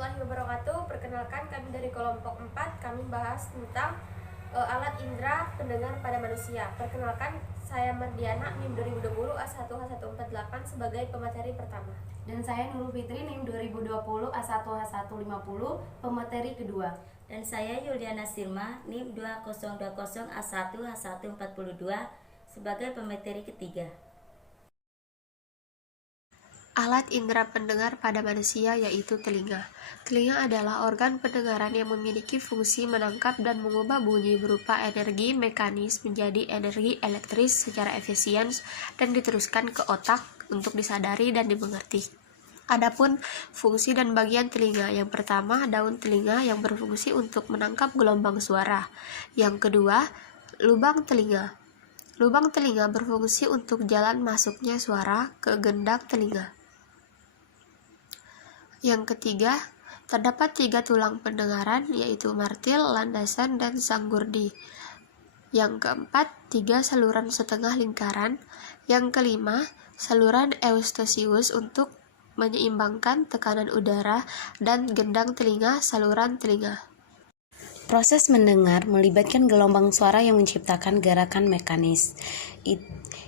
warahmatullahi wabarakatuh. Perkenalkan, kami dari kelompok 4. Kami bahas tentang alat indera pendengar pada manusia. Perkenalkan, saya Mardiana, NIM 2020 A1H148 sebagai pemateri pertama. Dan saya Nurul Fitri, NIM 2020 A1H150 pemateri kedua. Dan saya Yuliana Silma, NIM 2020 A1H142 sebagai pemateri ketiga. Alat indera pendengar pada manusia yaitu telinga. Telinga adalah organ pendengaran yang memiliki fungsi menangkap dan mengubah bunyi berupa energi mekanis menjadi energi elektris secara efisien dan diteruskan ke otak untuk disadari dan dimengerti. Adapun fungsi dan bagian telinga, yang pertama daun telinga yang berfungsi untuk menangkap gelombang suara. Yang kedua, lubang telinga. Lubang telinga berfungsi untuk jalan masuknya suara ke gendak telinga. Yang ketiga, terdapat 3 tulang pendengaran, yaitu martil, landasan, dan sanggurdi. Yang keempat, 3 saluran setengah lingkaran. Yang kelima, saluran eustasius untuk menyeimbangkan tekanan udara, dan gendang telinga, saluran telinga. Proses mendengar melibatkan gelombang suara yang menciptakan gerakan mekanis.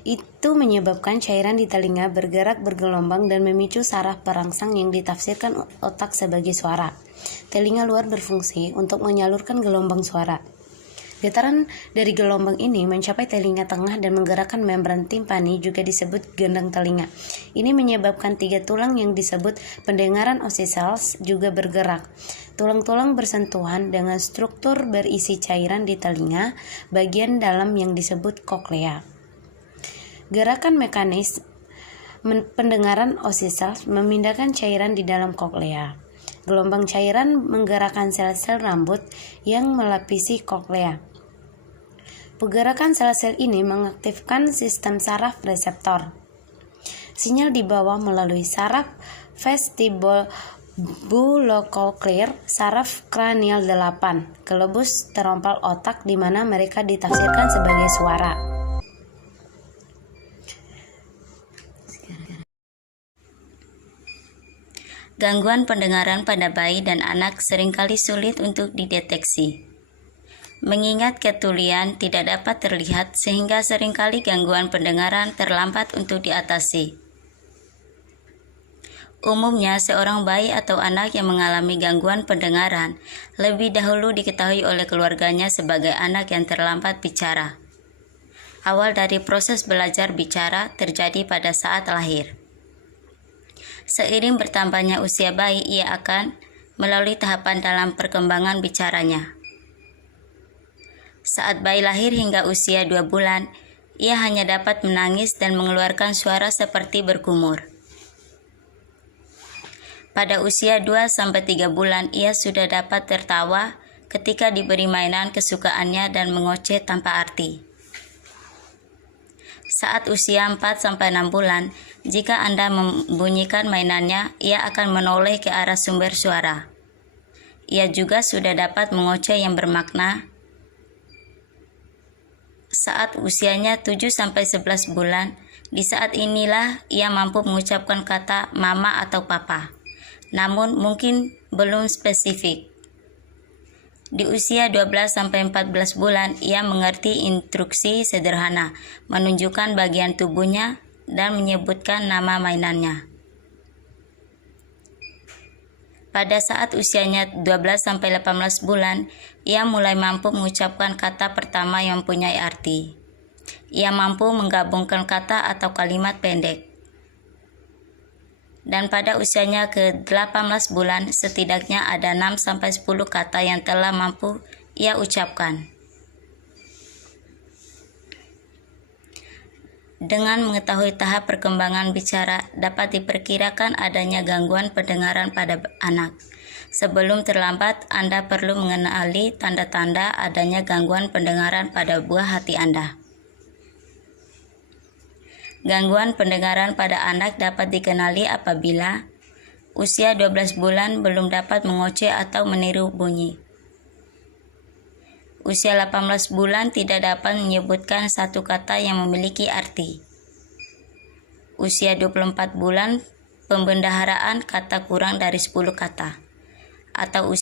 Itu menyebabkan cairan di telinga bergerak bergelombang dan memicu saraf perangsang yang ditafsirkan otak sebagai suara. Telinga luar berfungsi untuk menyalurkan gelombang suara. Getaran dari gelombang ini mencapai telinga tengah dan menggerakkan membran timpani, juga disebut gendang telinga. Ini menyebabkan 3 tulang yang disebut pendengaran ossicles juga bergerak. Tulang-tulang bersentuhan dengan struktur berisi cairan di telinga bagian dalam yang disebut koklea. Gerakan mekanis pendengaran ossicles memindahkan cairan di dalam koklea. Gelombang cairan menggerakkan sel-sel rambut yang melapisi koklea. Pergerakan sel-sel ini mengaktifkan sistem saraf reseptor. Sinyal dibawa melalui saraf vestibulococlear, saraf kranial 8, ke lobus terompal otak, di mana mereka ditafsirkan sebagai suara. Gangguan pendengaran pada bayi dan anak seringkali sulit untuk dideteksi. Mengingat ketulian tidak dapat terlihat, sehingga seringkali gangguan pendengaran terlambat untuk diatasi. Umumnya, seorang bayi atau anak yang mengalami gangguan pendengaran lebih dahulu diketahui oleh keluarganya sebagai anak yang terlambat bicara. Awal dari proses belajar bicara terjadi pada saat lahir. Seiring bertambahnya usia bayi, ia akan melalui tahapan dalam perkembangan bicaranya. Saat bayi lahir hingga usia 2 bulan, ia hanya dapat menangis dan mengeluarkan suara seperti berkumur. Pada usia 2-3 bulan, ia sudah dapat tertawa ketika diberi mainan kesukaannya dan mengoceh tanpa arti. Saat usia 4-6 bulan, jika Anda membunyikan mainannya, ia akan menoleh ke arah sumber suara. Ia juga sudah dapat mengoceh yang bermakna. Saat usianya 7-11 bulan, di saat inilah ia mampu mengucapkan kata mama atau papa, namun mungkin belum spesifik. Di usia 12-14 bulan, ia mengerti instruksi sederhana, menunjukkan bagian tubuhnya, dan menyebutkan nama mainannya. Pada saat usianya 12-18 bulan, ia mulai mampu mengucapkan kata pertama yang mempunyai arti. Ia mampu menggabungkan kata atau kalimat pendek. Dan pada usianya ke-18 bulan, setidaknya ada 6-10 kata yang telah mampu ia ucapkan. Dengan mengetahui tahap perkembangan bicara, dapat diperkirakan adanya gangguan pendengaran pada anak. Sebelum terlambat, Anda perlu mengenali tanda-tanda adanya gangguan pendengaran pada buah hati Anda. Gangguan pendengaran pada anak dapat dikenali apabila usia 12 bulan belum dapat mengoceh atau meniru bunyi. Usia 18 bulan tidak dapat menyebutkan satu kata yang memiliki arti. Usia 24 bulan, pembendaharaan kata kurang dari 10 kata. atau usia